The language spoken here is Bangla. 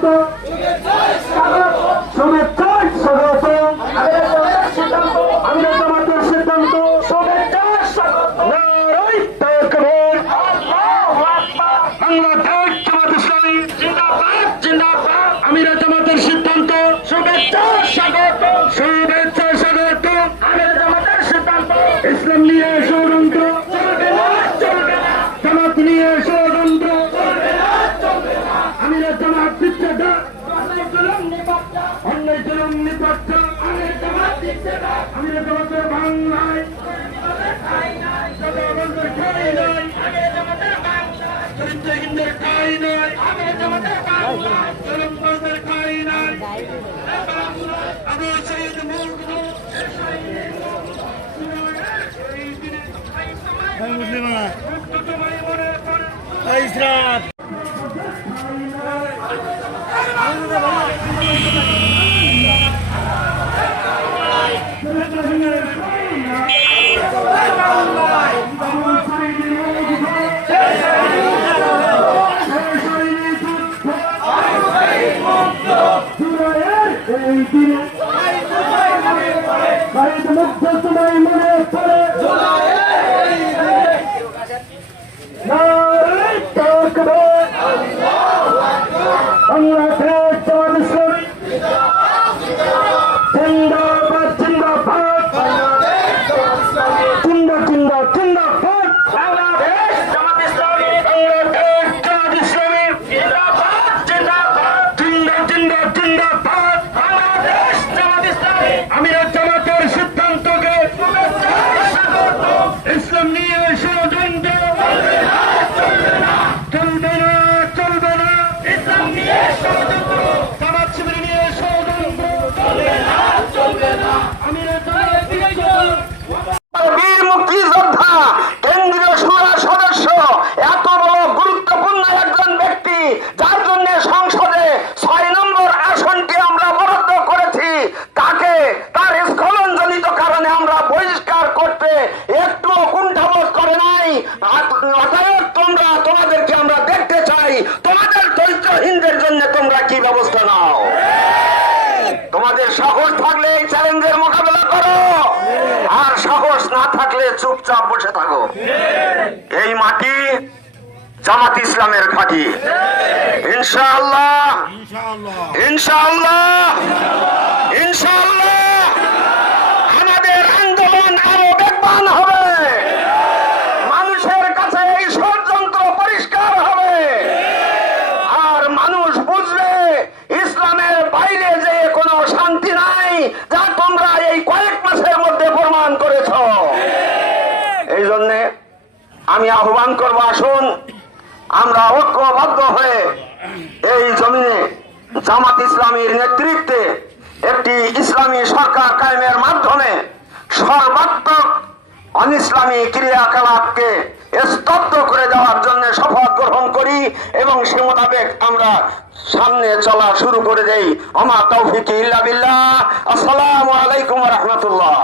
সিদ্ধান্ত শুভেচ্ছায় স্বাগত। আমিরা জামাতের সিদ্ধান্ত শুভেচ্ছায় স্বাগত। নারায়ে তাকবীর, আল্লাহু আকবার। বাংলাদেশ জামাত ইসলামী জিন্দাবাদ জিন্দাবাদ। আমিরা জামাতের সিদ্ধান্ত শুভেচ্ছায় স্বাগত শুভেচ্ছায় স্বাগত। আমিরা জামাতের সিদ্ধান্ত ইসলাম নিয়ে ষড়যন্ত্র চলবে না চলবে না। জামাত নিয়ে ষড়যন্ত্র চলবে না চলবে না। আমিরা জামাত দিচ্ছে না অন্যায় জুলুম নিপক্ষ। আমিরা জামাত দিচ্ছে না। আমিরা জামাতের বাংলায় ঠাঁই নাই। জনগণের ঠাঁই নাই। আমিরা জামাতের বাংলায় হিন্দের ঠাঁই নাই। আমিরা জামাতের বাংলায় জনগণের ঠাঁই নাই। আবু সাইদ মুগ্ধ মুসলিমানা তোমার মনে পড়ে ইসরাত তোমাদেরকে আমরা দেখতে চাই। তোমাদের চরিত্রহীনদের জন্য তোমরা কি ব্যবস্থা নাও? তোমাদের সাহস থাকলে এই চ্যালেঞ্জের মোকাবেলা করো, আর সাহস না থাকলে চুপচাপ বসে থাকো। এই মাটি জামাত ইসলামের ঘাঁটি। ইনশাআল্লাহ ইনশাআল্লাহ ইনশাআল্লাহ আমাদের আন্দোলন আরো বেগবান হবে। মানুষের কাছে এই ষড়যন্ত্র পরিষ্কার হবে, আর মানুষ বুঝবে ইসলামের বাইরে যে কোনো শান্তি নাই, যা তোমরা এই কয়েক মাসের মধ্যে প্রমাণ করেছ। এই জন্যে আমি আহ্বান করব, আসুন আমরা ঐক্যবদ্ধ হয়ে এই জমিনে জামাত ইসলামীর নেতৃত্বে একটি ইসলামী সরকার কায়েমের মাধ্যমে সর্বাত্মক অনিসলামী ক্রিয়াকলাপকে স্তব্ধ করে দেওয়ার জন্য শপথ গ্রহণ করি এবং সে মোতাবেক আমরা সামনে চলা শুরু করে দেই। আমা তৌফিক ইল্লা বিল্লাহ। আসসালামু আলাইকুম ওয়া রাহমাতুল্লাহ।